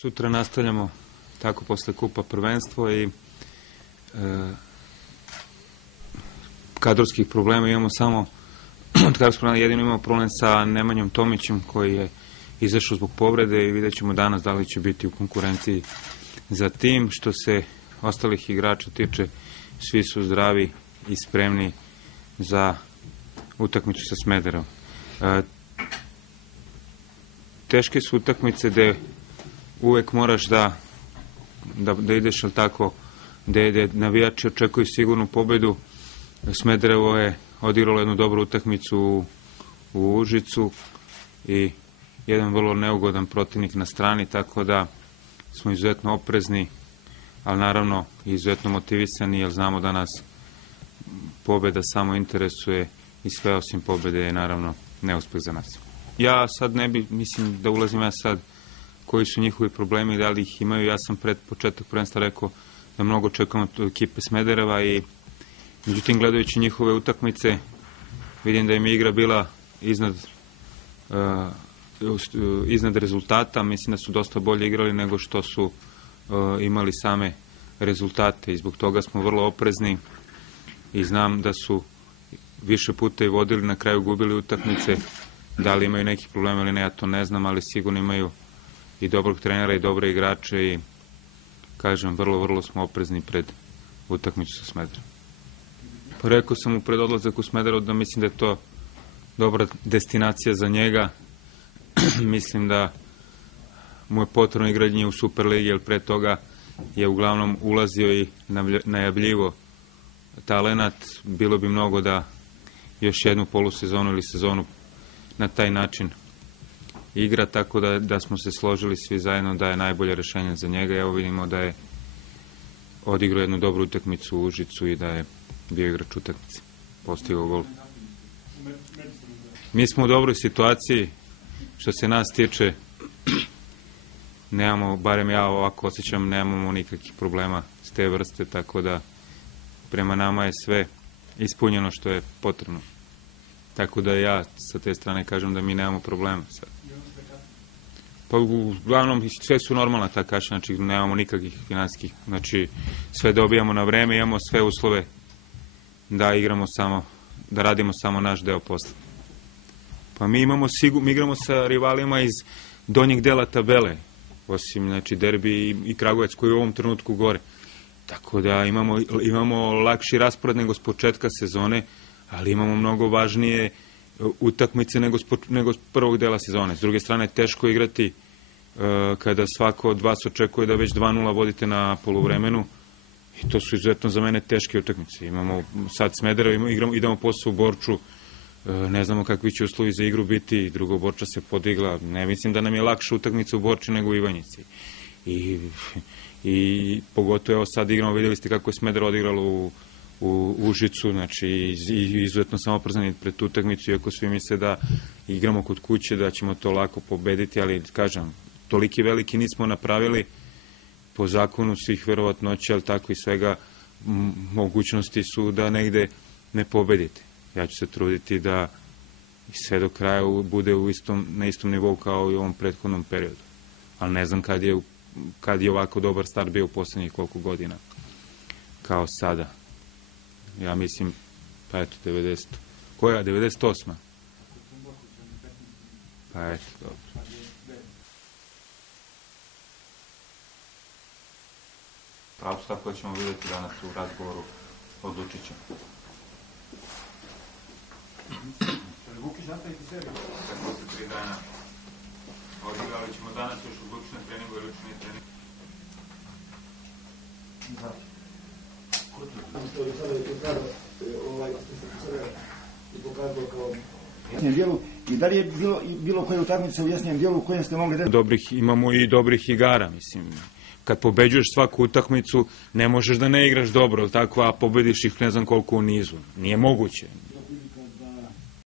Sutra nastavljamo tako posle kupa prvenstvo i kadrovskih problema imamo samo od kadrovskih problema jedino imamo problem sa Nemanjom Tomićem koji je izašao zbog povrede i vidjet ćemo danas da li će biti u konkurenciji za tim. Što se ostalih igrača tiče, svi su zdravi i spremni za utakmicu sa Smederevom. Teške su utakmice gde uvek moraš da ideš tako, gde navijači očekuju sigurnu pobedu. Smederevo je odigralo jednu dobru utakmicu u Užicu i jedan vrlo neugodan protivnik na strani, tako da smo izuzetno oprezni, ali naravno izuzetno motivisani, jer znamo da nas pobeda samo interesuje i sve osim pobede je naravno neuspeh za nas. Ja sad ne bi, mislim da ulazim ja sad koji su njihovi problemi i da li ih imaju. Ja sam pred početak prvenstva rekao da mnogo čekamo od ekipe Smedereva i međutim gledajući njihove utakmice vidim da im je igra bila iznad rezultata. Mislim da su dosta bolje igrali nego što su imali same rezultate i zbog toga smo vrlo oprezni i znam da su više puta i vodili, na kraju gubili utakmice. Da li imaju nekih problema ili ne, ja to ne znam, ali sigurno imaju i dobrog trenera i dobre igrače i kažem, vrlo smo oprezni pred utakmicu sa Smederevom. Pa rekao sam mu pred odlazak u Smederevo da mislim da je to dobra destinacija za njega. Mislim da mu je potrebno igranje u Superligi, jer pre toga je uglavnom ulazio i najavljivo talenat. Bilo bi mnogo da još jednu polusezonu ili sezonu na taj način igra, tako da smo se složili svi zajedno da je najbolje rešenje za njega. Evo vidimo da je odigrao jednu dobru utakmicu u Užicu i da je bio igrač utakmice, postigao gol. Mi smo u dobroj situaciji, što se nas tiče, nemamo, barem ja ovako osjećam, nemamo nikakvih problema s te vrste, tako da prema nama je sve ispunjeno što je potrebno. Tako da ja sa te strane kažem da mi nemamo problema sad. Pa uglavnom sve su normalna ta kaša, znači nemamo nikakvih finansijskih, znači sve dobijamo na vreme, imamo sve uslove da radimo samo naš deo posla. Pa mi igramo sa rivalima iz donjeg dela tabele, osim znači derbi i Kragujevac koji je u ovom trenutku gore. Tako da imamo lakši raspored nego s početka sezone, ali imamo mnogo važnije utakmice nego s prvog dela sezone. S druge strane, teško igrati kada svako od vas očekuje da već 2-0 vodite na poluvremenu i to su izuzetno za mene teške utakmice. Imamo sad Smederevo, idemo posle u Borču, ne znamo kakvi će uslovi za igru biti, drugo Borča se podigla, ne mislim da nam je lakša utakmica u Borči nego u Ivanjici. I pogotovo evo sad igramo, vidjeli ste kako je Smederevo odigralo u Užicu, znači izuzetno sam oprezan pred tu utakmicu, iako svi misle da igramo kod kuće, da ćemo to lako pobediti, ali kažem, toliki veliki nismo napravili po zakonu svih verovatnoća, ali tako i svega mogućnosti su da negde ne pobedite. Ja ću se truditi da sve do kraja bude na istom nivou kao i u ovom prethodnom periodu. Ali ne znam kad je ovako dobar start bio u poslednjih koliko godina kao sada. Ja mislim, pa eto, 90. Koja? 98. Pa eto, dobro. Pravo šta koje ćemo vidjeti danas u razgovoru od Lučića. Vukić nastaviti seriju? Posle 3 dana. Odigrali ćemo danas još u Lučićnom treningu i Lučićni trening. Da. I da li je bilo koje utakmice u jasnijem dijelu u kojem ste mogli... Imamo i dobrih igara, mislim. Kad pobeđuješ svaku utakmicu, ne možeš da ne igraš dobro, tako, a pobediš ih ne znam koliko u nizu. Nije moguće.